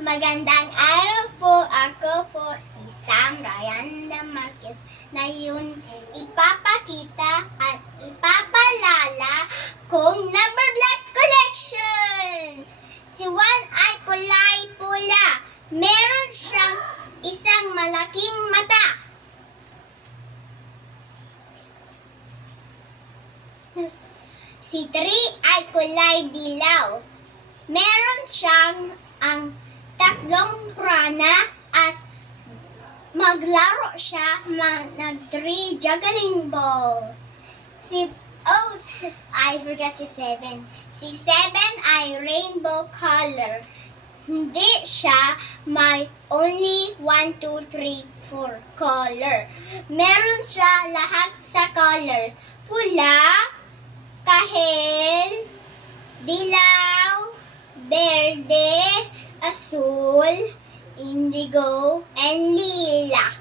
Magandang araw po. Ako po si Sam Ryan Marquez na yun ipapakita at ipapalala kong number blocks collection. Si Juan ay kulay pula. Meron siyang isang malaking mata. Si Tri ay kulay dilaw. Meron siyang ang tatlong rana at maglaro siya nag-3 juggling ball. I forgot si 7. Si 7 ay rainbow color. Hindi siya may only 1, 2, 3, 4 color. Meron siya lahat sa colors. Pula, kahel, dilaw, berde, asul, indigo, and lila.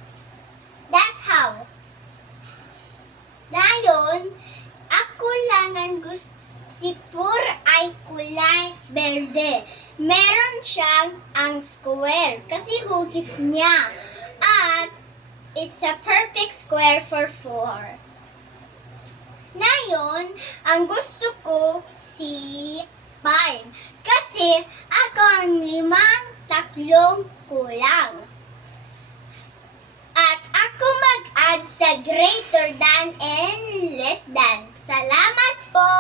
That's how. Ngayon, ako lang ang gusto. Si Pur ay kulay berde. Meron siyang ang square kasi hugis niya. At it's a perfect square for 4. Ngayon, ang gusto ko si 5. Kasi ako ang 5 kulang. At ako mag-add sa greater than and less than. Salamat po!